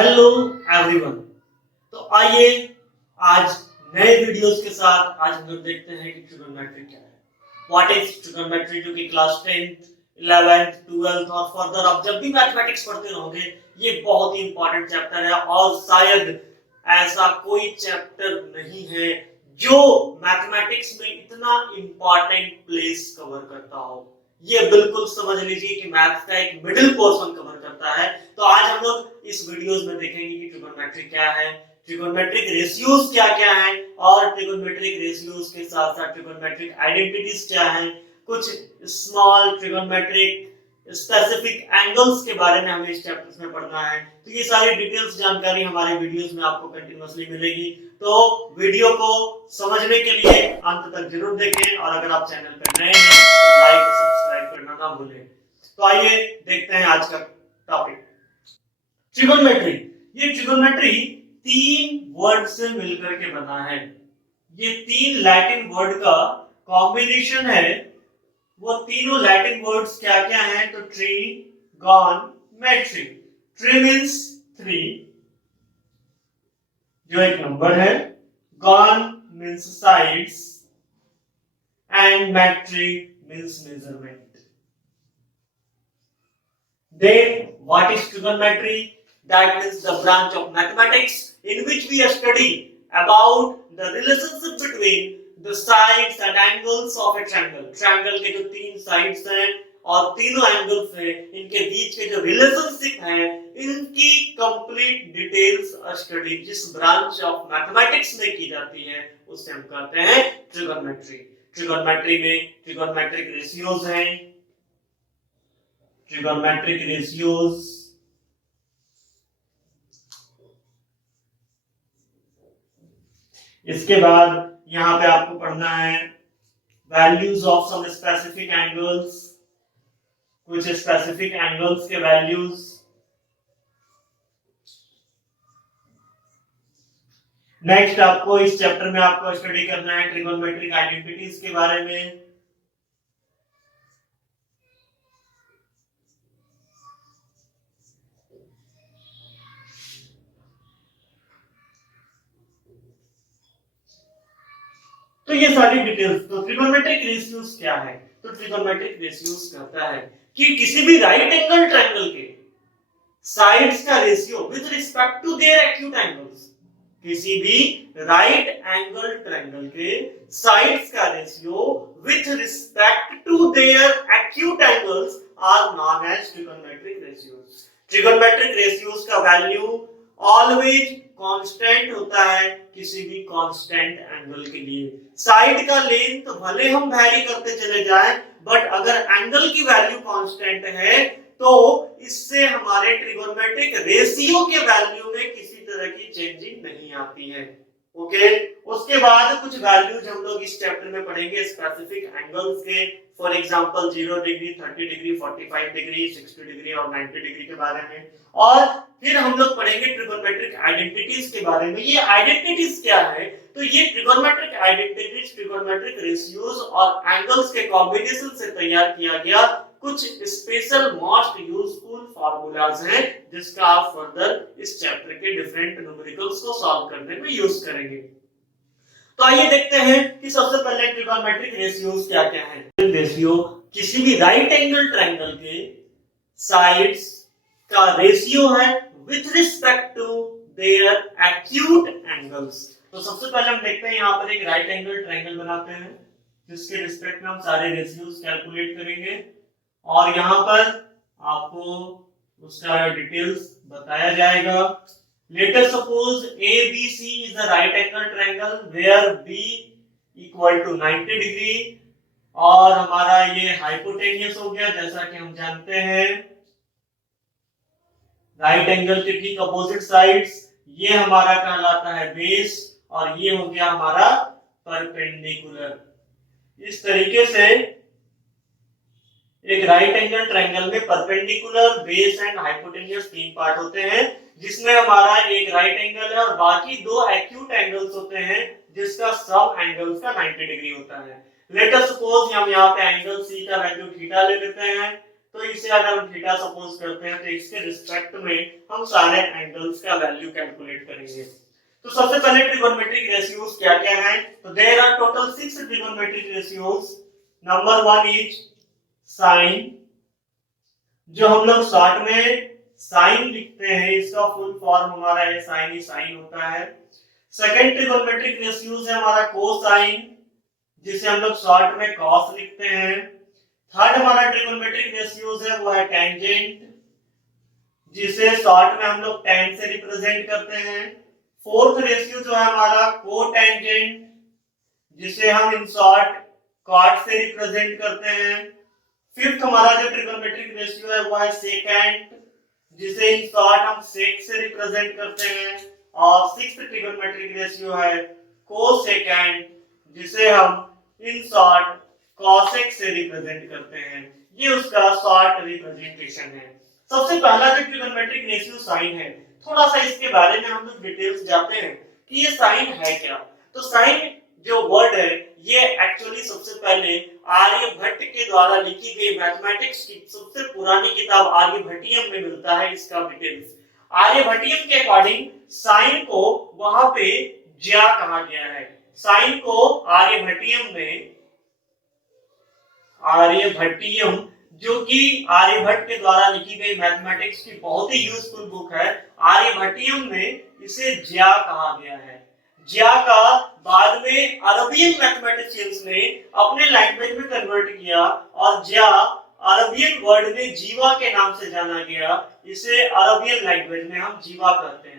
Hello everyone. तो आइए आज नए वीडियोस के साथ आज हम लोग देखते हैं कि ट्रिगोनोमेट्री क्या है। व्हाट इज ट्रिगोनोमेट्री, जो कि क्लास 10th 11th 12th और फर्दर आप जब भी मैथमेटिक्स पढ़ते रहोगे ये बहुत ही इंपॉर्टेंट चैप्टर है और शायद ऐसा कोई चैप्टर नहीं है जो मैथमेटिक्स में इतना इंपॉर्टेंट प्लेस कवर करता हो। ये बिल्कुल समझ लीजिए कि मैथ्स का एक मिडिल पोर्शन कवर करता है। तो आज हम लोग इस वीडियोस में देखेंगे कि ट्रिगोनोमेट्री क्या है, ट्रिगोनोमेट्रिक रेशियोज क्या क्या है और ट्रिगोनोमेट्रिक रेशियोज के साथ साथ ट्रिगोनोमेट्रिक आइडेंटिटीज क्या है, कुछ स्मॉल ट्रिगोनोमेट्रिक स्पेसिफिक एंगल्स के बारे में हमें इस चैप्टर्स में पढ़ना है। तो ये सारी डिटेल्स जानकारी हमारे वीडियोस में आपको कंटिन्यूअसली मिलेगी। तो वीडियो को समझने के लिए अंत तक जरूर देखें और अगर आप चैनल पर नए हैं तो लाइक और सब्सक्राइब करना ना भूलें। तो आइए देखते हैं आज का टॉपिक ट्रिगोनोमेट्री। ये ट्रिगोनोमेट्री तीन वर्ड से मिलकर के बना है। ये तीन लैटिन वर्ड का कॉम्बिनेशन है। वो तीनों लैटिन वर्ड्स क्या क्या हैं? तो tri, gon, metry. Tri means three, जो एक नंबर है, gon means sides and metry means measurement. Then what is trigonometry? That means the branch of mathematics in which we study about the relationship between the sides and angles of a triangle. Triangle के जो तीन sides हैं और तीनों angles हैं, इनके बीच के जो relationship है, इनकी complete details study जिस branch of mathematics में की जाती है उससे हम कहते हैं trigonometry. Trigonometry में trigonometric ratios हैं, trigonometric ratios, इसके बाद यहां पे आपको पढ़ना है values of some specific angles, कुछ स्पेसिफिक एंगल्स के वैल्यूज। नेक्स्ट आपको इस चैप्टर में आपको स्टडी करना है ट्रिगोनोमेट्रिक आइडेंटिटीज के बारे में। तो ये सारी डिटेल्स। तो ट्रिगोनोमेट्रिक रेशियोज क्या है? तो ट्रिगोनोमेट्रिक रेशियोज कहता है कि किसी भी राइट एंगल ट्रायंगल के साइड्स का ratio with respect to their acute angles, किसी भी राइट एंगल ट्रायंगल के साइड्स का ratio with respect to their acute angles are known as trigonometric ratios. Trigonometric ratios का वैल्यू ऑलवेज कांस्टेंट होता है किसी भी कांस्टेंट एंगल के लिए। साइड का लेंथ भले हम वैरी करते चले जाएं, बट अगर एंगल की वैल्यू कांस्टेंट है तो इससे हमारे ट्रिगोनोमेट्रिक रेशियो के वैल्यू में किसी तरह की चेंजिंग नहीं आती है। ओके, उसके बाद कुछ वैल्यूज हम लोग इस चैप्टर में पढ़ेंगे स्पेसिफिक एंगल्स के। For example 0 degree, 30 degree, 45 degree, 60 degree और 90 डिग्री के बारे में। और फिर हम लोग पढ़ेंगे ट्रिगोनोमेट्रिक आइडेंटिटीज के बारे में। ये आइडेंटिटीज क्या है? तो ये ट्रिगोनोमेट्रिक आइडेंटिटीज ट्रिगोनोमेट्रिक रेशियोज और एंगल्स के कॉम्बिनेशन से तैयार किया गया कुछ स्पेशल मोस्ट यूजफुल फार्मूलाज हैं जिसका आप फर्दर इस चैप्टर के डिफरेंट न्यूमेरिकल्स को सॉल्व करने में यूज करेंगे। तो आइए देखते हैं कि सबसे पहले ट्रिगोनोमेट्रिक रेशियोज क्या क्या हैं। रेशियो किसी भी राइट एंगल ट्रायंगल के साइड्स का रेशियो है with respect to their acute angles. तो सबसे पहले हम देखते हैं यहां पर एक राइट एंगल ट्रायंगल बनाते हैं जिसके रिस्पेक्ट में हम सारे रेशियोज कैलकुलेट करेंगे और यहां पर आपको उसका डिटेल्स बताया जाएगा। Let us suppose ABC is a right angle triangle where B equal to 90 degree और हमारा ये हाइपोटेन्यूस हो गया जैसा कि हम जानते हैं राइट एंगल के ठीक अपोजिट साइड्स। ये हमारा कहलाता है बेस और ये हो गया हमारा परपेंडिकुलर। इस तरीके से एक राइट एंगल ट्रायंगल में परपेंडिकुलर, बेस एंड हाइपोटेन्यूस तीन पार्ट होते हैं जिसमें हमारा एक राइट एंगल है और बाकी दो एक्यूट एंगल्स होते हैं जिसका सब एंगल्स का 90 डिग्री होता है। लेट अस सपोज हम यहाँ पे एंगल सी का वैल्यू थीटा ले लेते हैं तो इसे अगर हम थीटा सपोज करते हैं तो इसके रिस्पेक्ट में हम सारे एंगल्स का वैल्यू कैलकुलेट करेंगे। तो सबसे पहले ट्रिगोनोमेट्रिक रेशियोज क्या क्या हैं? तो there are total 6 trigonometric ratios. Number 1 is sine, जो हम लोग शॉर्ट में साइन लिखते हैं, इसका फुल फॉर्म हमारा है साइन ही साइन होता है। सेकंड ट्रिगोनोमेट्रिक रेशियोज है हमारा कोसाइन, जिसे हम लोग शॉर्ट में कॉस लिखते हैं। थर्ड हमारा ट्रिगोनोमेट्रिक रेशियोज है वो है टेंजेंट, जिसे शॉर्ट में हम लोग tan से रिप्रेजेंट करते हैं। फोर्थ रेशियो जो है हमारा कोटेंजेंट, जिसे हम इन शॉर्ट कॉट से रिप्रेजेंट करते हैं। फिफ्थ हमारा जो ट्रिगोनोमेट्रिक रेशियो है वो है सेकेंट, जिसे इन शॉर्ट हम सेक से रिप्रेजेंट करते हैं। और सिक्स्थ ट्रिगोनोमेट्रिक रेशियो है कोसेकेंट, जिसे हम इन शॉर्ट कॉसेक से रिप्रेजेंट करते हैं। ये उसका शॉर्ट रिप्रेजेंटेशन है। सबसे पहला जो ट्रिगोनोमेट्रिक रेशियो साइन है, थोड़ा सा इसके बारे में हम लोग डिटेल्स जानते हैं कि ये साइन है क्या। तो साइन जो वर्ड है ये एक्चुअली सबसे पहले आर्यभट्ट के द्वारा लिखी गई मैथमेटिक्स की सबसे पुरानी किताब आर्यभट्टियम में मिलता है इसका डिटेल्स। आर्यभट्टियम के अकॉर्डिंग साइन को वहां पे ज्या कहा गया है। साइन को आर्यभट्टियम जो कि आर्यभट्ट के द्वारा लिखी गई मैथमेटिक्स की बहुत ही यूजफुल बुक है, आर्यभट्टियम में इसे ज्या कहा गया है। ज्या का बाद में अरबियन मैथमेटिशियंस ने अपने लैंग्वेज में कन्वर्ट किया और ज्या अरबियन वर्ड में जीवा के नाम से जाना गया। इसे अरबियन लैंग्वेज में हम जीवा कहते हैं।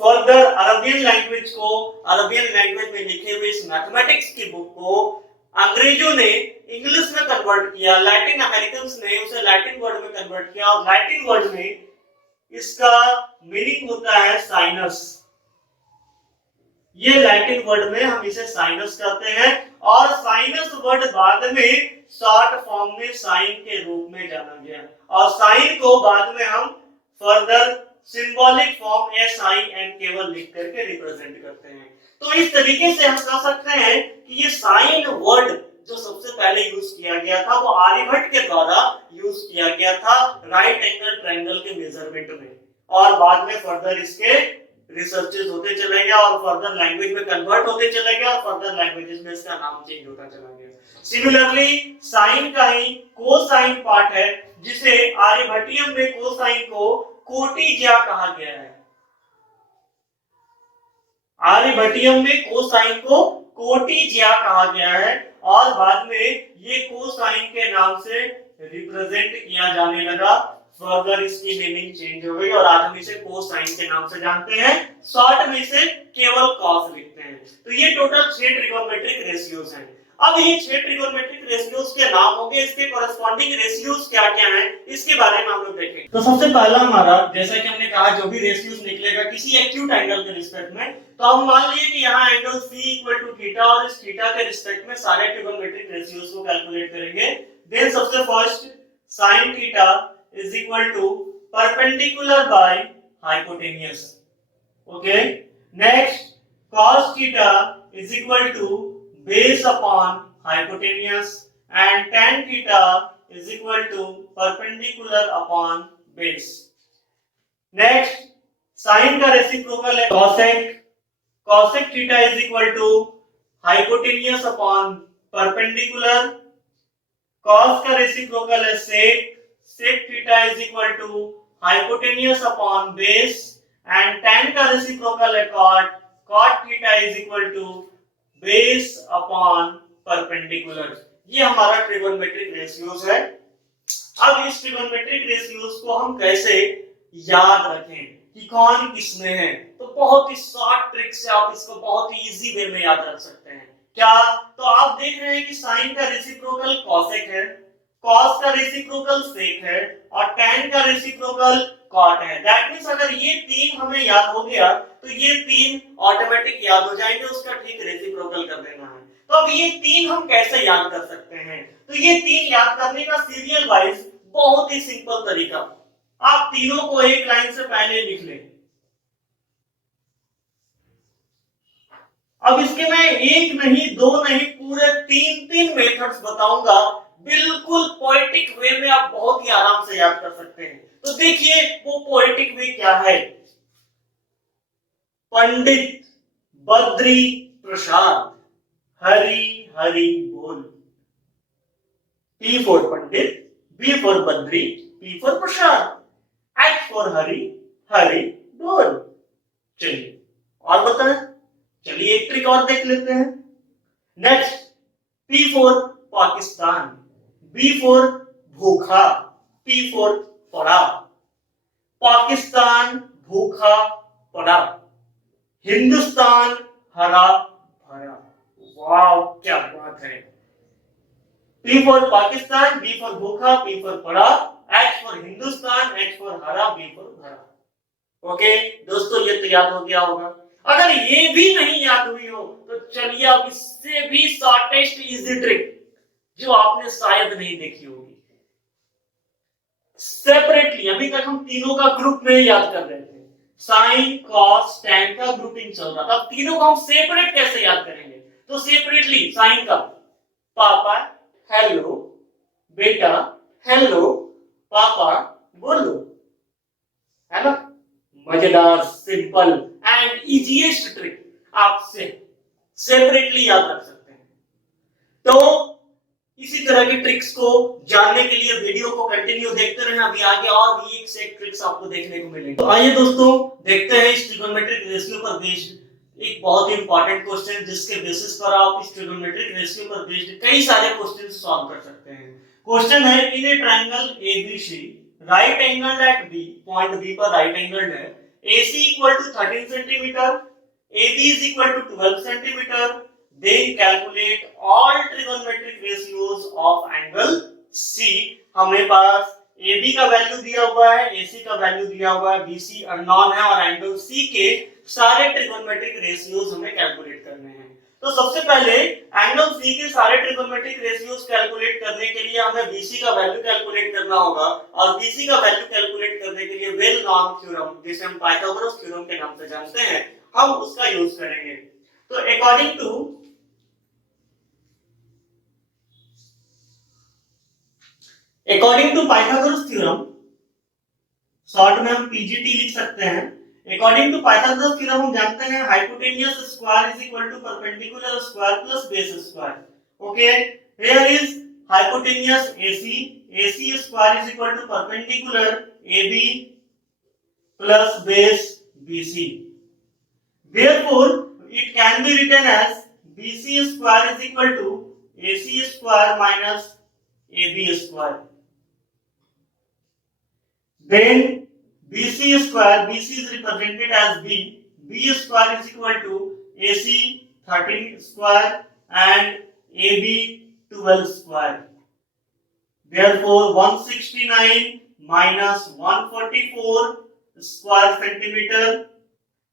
फर्दर अरबियन लैंग्वेज में लिखे हुए इस मैथमेटिक्स की बुक को अंग्रेजों ने इंग्लिश में कन्वर्ट किया, लैटिन अमेरिकन्स ने उसे लैटिन वर्ड में कन्वर्ट किया और लैटिन वर्ड में इसका मीनिंग होता है साइनस। ये लैटिन वर्ड में हम इसे साइनस कहते हैं और साइनस वर्ड बाद में शॉर्ट फॉर्म में साइन के रूप में जाना गया और साइन को बाद में हम फर्दर सिंबॉलिक फॉर्म SIN केवल लिख करके रिप्रेजेंट करते हैं। तो इस तरीके से हम कह सकते हैं कि ये साइन वर्ड जो सबसे पहले यूज किया गया था वो आर्यभट्ट के द्वारा यूज किया गया था राइट एंगल ट्रायंगल के मेजरमेंट में और बाद में फर्दर इसके रिसर्चेस होते चले गए और फर्दर लैंग्वेज में कन्वर्ट होते चले गए और फर्दर लैंग्वेजेस में इसका नाम चेंज होता चला गया। सिमिलरली साइन का ही कोसाइन पार्ट है, जिसे आर्यभट्टियम में कोसाइन को कोटि ज्या कहा गया है। आर्यभट्टियम में कोसाइन को कोटि ज्या कहा गया है और बाद में ये कोसाइन के नाम से रिप्रेजेंट किया जाने लगा। फर्दर इसकी मीनिंग चेंज हो गई और आज हम इसे कोसाइन के नाम से जानते हैं, शॉर्ट में इसे केवल कॉस लिखते हैं। तो ये टोटल 6 ट्रिगोनोमेट्रिक रेशियोज हैं। अब ये 6 ट्रिगोनोमेट्रिक रेशियोज के नाम होंगे, इसके कॉरेस्पॉन्डिंग रेशियोज क्या क्या हैं इसके बारे में हम लोग देखेंगे। तो सबसे पहला हमारा, जैसा कि हमने कहा, जो भी रेशियोज निकलेगा किसी एक्यूट एंगल के रिस्पेक्ट में, तो हम मान लिए कि यहाँ एंगल C = थीटा और इस थीटा के रिस्पेक्ट में सारे ट्रिगोनोमेट्रिक रेशियोज को कैलकुलेट करेंगे। देन सबसे first sin theta is equal to perpendicular by hypotenuse. Okay. Next, cos theta is equal to base upon hypotenuse and tan theta is equal to perpendicular upon base. Next, sin का reciprocal है cosec. Cosec theta is equal to hypotenuse upon perpendicular. Cos का reciprocal है sec. Sec theta is equal to hypotenuse upon base and tan का reciprocal है cot. Cot theta is equal to base upon perpendicular. ये हमारा trigonometric ratios है। अब इस trigonometric ratios को हम कैसे याद रखें कि कौन किसमें है, तो बहुत ही शॉर्ट ट्रिक से आप इसको बहुत ही इजी वे में याद रख सकते हैं। क्या? तो आप देख रहे हैं कि साइन का रेसिप्रोकल कॉसेक है, कॉस का रेसिप्रोकल सेक है और टैन का रेसिप्रोकल कॉट है। दैट मींस अगर ये तीन हमें याद हो गया तो ये तीन ऑटोमेटिक याद हो जाएंगे, उसका ठीक रेसिप्रोकल कर देना है। तो अब ये तीन हम कैसे याद कर सकते हैं? तो ये तीन याद करने का सीरियल वाइज बहुत ही सिंपल तरीका, आप तीनों को एक लाइन से पहले लिख लें। अब इसके मैं एक नहीं, दो नहीं, पूरे तीन मेथड्स बताऊंगा बिल्कुल पोएटिक वे में आप बहुत ही आराम से याद कर सकते हैं। तो देखिए वो पोएटिक वे क्या है। पंडित बद्री प्रसाद हरि हरि बोल। P for Pandit, B for Badri, P for Prasad, H for Hari Hari बोल। चलिए और बताएं। चलिए एक ट्रिक और देख लेते हैं। Next, P for Pakistan, B for भूखा, P for पड़ा। पाकिस्तान भूखा पड़ा, हिंदुस्तान हरा भरा। वाह क्या बात है। P for Pakistan, B for भूखा, P for पड़ा, H for Hindustan, H for हरा, B for भरा। ओके दोस्तों, ये तो याद हो गया होगा। अगर ये भी नहीं याद हुई हो तो चलिए अब इससे भी शॉर्टेस्ट इजी ट्रिक जो आपने शायद नहीं देखी होगी। सेपरेटली अभी तक हम तीनों का ग्रुप में याद कर रहे थे, साइन कॉस टैन का ग्रुपिंग चल रहा था। अब तीनों को हम सेपरेट कैसे याद करेंगे? तो सेपरेटली साइन का पापा हेलो, बेटा हेलो, पापा बोलो, है ना। मजेदार, सिंपल एंड इजीएस्ट ट्रिक आपसे सेपरेटली याद रख सकते हैं। तो इसी तरह की ट्रिक्स को जानने के लिए वीडियो को कंटिन्यू देखते रहें। अभी आगे और भी एक से एक ट्रिक्स आपको देखने को मिलेंगे। तो आइए दोस्तों देखते हैं इस ट्रिगोनोमेट्रिक रेशियो पर बेस्ड एक बहुत ही इंपॉर्टेंट क्वेश्चन, जिसके बेसिस पर आप इस ट्रिगोनोमेट्रिक रेशियो पर बेस्ड कई सारे क्वेश्चन सॉल्व कर सकते हैं। क्वेश्चन है, in a triangle ABC right angled at B, point B पर राइट एंगल्ड है, AC equal to 13 centimetre, AB is equal to 12 centimetre, then calculate all trigonometric ratios of angle C। हमारे पास AB का value दिया हुआ है, AC का value दिया हुआ है, BC अननोन है और एंगल C के सारे ट्रिगोनोमेट्रिक रेशियोज हमें कैलकुलेट करने हैं। तो सबसे पहले एंगल C के सारे ट्रिगोनोमेट्रिक रेशियोज कैलकुलेट करने के लिए हमें BC का वैल्यू कैलकुलेट करना होगा और BC का वैल्यू कैलकुलेट करने के लिए वेल नोन थ्योरम, जिसे हम पाइथागोरस थ्योरम के नाम से जानते हैं, हम उसका यूज करेंगे। तो according to Pythagoras theorem, short में हम पीजीटी लिख सकते हैं। अकॉर्डिंग टू पाइथागोरस थ्योरम हम जानते हैं hypotenuse square is equal to perpendicular square plus base square. Okay, here is hypotenuse AC, AC square is equal to perpendicular AB plus base BC। Therefore it can be written as BC square is equal to AC square minus AB square। Then BC square, BC is represented as B, B square is equal to AC 13 square and AB 12 square। Therefore 169 minus 144 square centimeter,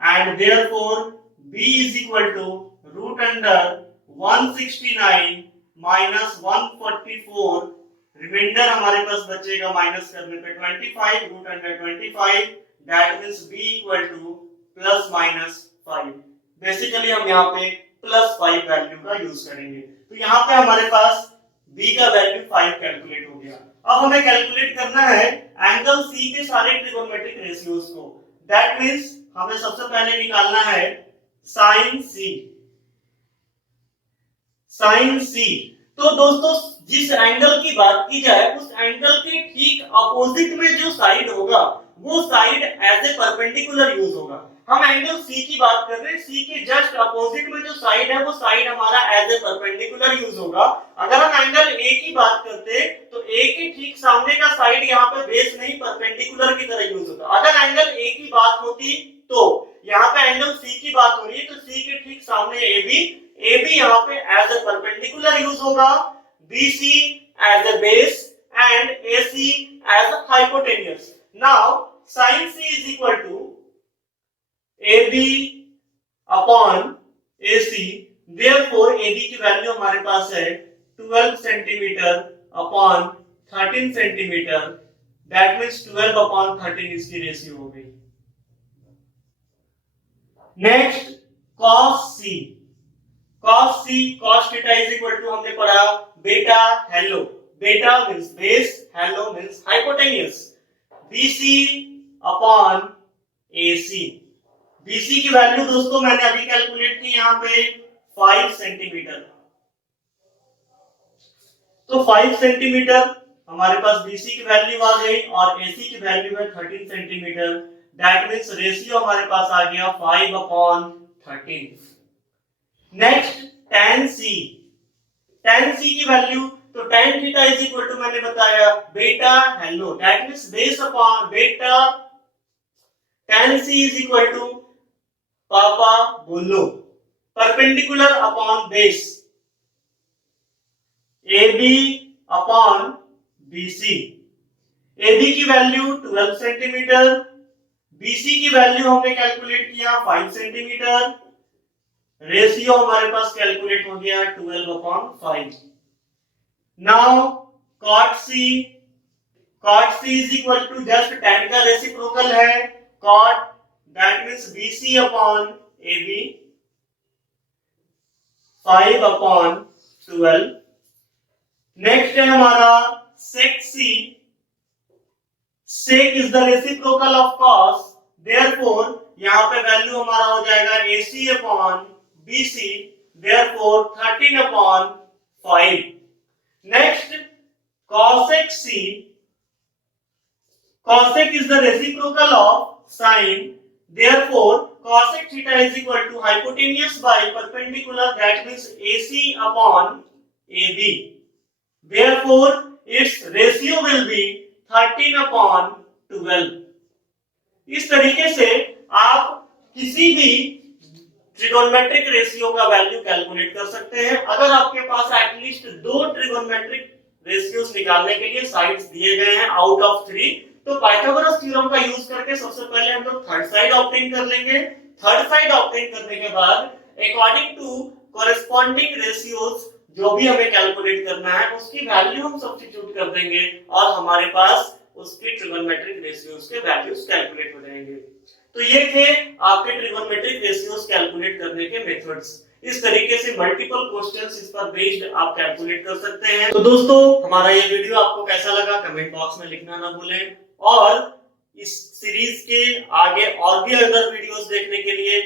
and therefore B is equal to root under 169 minus 144, remainder हमारे पास बचेगा minus करने पे 25, root under 25, that means B equal to plus minus 5। Basically हम यहाँ पे plus 5 value का use करेंगे। तो यहाँ पे हमारे पास B का वैल्यू 5 कैलकुलेट हो गया। अब हमें कैलकुलेट करना है एंगल C के सारे ट्रिगोनोमेट्रिक रेशियोज को। दैट मींस हमें सबसे पहले निकालना है साइन C। साइन C, तो दोस्तों जिस एंगल की बात की जाए उस एंगल के ठीक अपोजिट में जो साइड होगा वो side as a perpendicular use होगा। हम एंगल C की बात कर रहे हैं, C के जस्ट अपोजिट में जो साइड है वो साइड हमारा एज ए परपेंडिकुलर यूज होगा। अगर हम एंगल A की बात करते तो A के ठीक सामने का साइड यहाँ पे बेस नहीं परपेंडिकुलर की तरह यूज होता। अगर एंगल A की बात होती तो यहाँ पे एंगल C की बात हो रही है तो C के ठीक सामने AB यहाँ पे एज ए परपेंडिकुलर यूज होगा, BC as a base and AC as a hypotenuse. Now sin C is equal to AB upon AC, therefore AB की वैल्यू हमारे पास है 12 centimetre upon 13 centimetre, that means 12 upon 13 इसकी ratio हो गई। Next cos C, cos theta is equal to हमने पढ़ा बेटा hello, beta means base, hello means hypotenuse. BC upon AC. BC की वैल्यू दोस्तों मैंने अभी कैलकुलेट की यहाँ पे 5 सेंटीमीटर। तो 5 सेंटीमीटर हमारे पास BC की वैल्यू आ गई और AC की वैल्यू है 13 सेंटीमीटर। दैट मींस रेशियो हमारे पास आ गया 5/13। Next tan C। tan C की वैल्यू तो tan theta is equal to मैंने बताया beta hello, that means base upon beta tan C is equal to पापा बोलो perpendicular upon base AB upon BC। AB की वैल्यू 12 सेंटीमीटर, BC की value हमने calculate किया 5 सेंटीमीटर, रेशियो हमारे पास calculate हो गया 12/5। Now cot C is equal to just tan का रेसिप्रोकल है cot, that means BC upon AB 5/12। Next है हमारा sec C। sec is the reciprocal of cos, therefore यहाँ पे वैल्यू हमारा हो जाएगा AC upon BC, therefore 13/5। Next cosec C। cosec is the reciprocal of sin, therefore cosec theta is equal to hypotenuse by perpendicular, that means AC upon AB, therefore its ratio will be 13/12। इस तरीके से आप किसी भी trigonometric ratio का value calculate कर सकते हैं। अगर आपके पास एटलीस्ट 2 ट्रिगोनोमेट्रिक रेशियोज निकालने के लिए साइड्स दिए गए हैं आउट ऑफ 3, तो पाइथागोरस थ्योरम का यूज करके सबसे पहले हम लोग थर्ड साइड ऑब्टेन कर लेंगे। थर्ड साइड ऑब्टेन करने के बाद अकॉर्डिंग टू कॉरेस्पॉन्डिंग रेशियोज जो भी हमें कैलकुलेट करना है उसकी वैल्यू हम सब्स्टिट्यूट कर देंगे और हमारे पास उसके ट्रिगोनोमेट्रिक रेशियोज के वैल्यूज कैलकुलेट हो जाएंगे। तो ये थे आपके ट्रिगोनोमेट्रिक रेशियोज कैलकुलेट करने के मेथड्स। इस तरीके से मल्टीपल क्वेश्चंस इस पर बेस्ड आप कैलकुलेट कर सकते हैं। तो दोस्तों हमारा ये वीडियो आपको कैसा लगा कमेंट बॉक्स में लिखना ना भूलें, और इस सीरीज के आगे और भी अदर वीडियोस देखने के लिए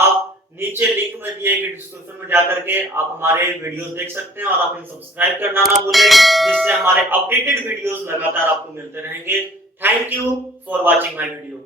आप नीचे लिंक में दिए गए डिस्क्रिप्शन में जाकर के आप हमारे वीडियोस देख सकते हैं और आप इन्हें सब्सक्राइब करना ना भूलें, जिससे हमारे अपडेटेड वीडियोस लगातार आपको मिलते रहेंगे। Thank you for watching my video.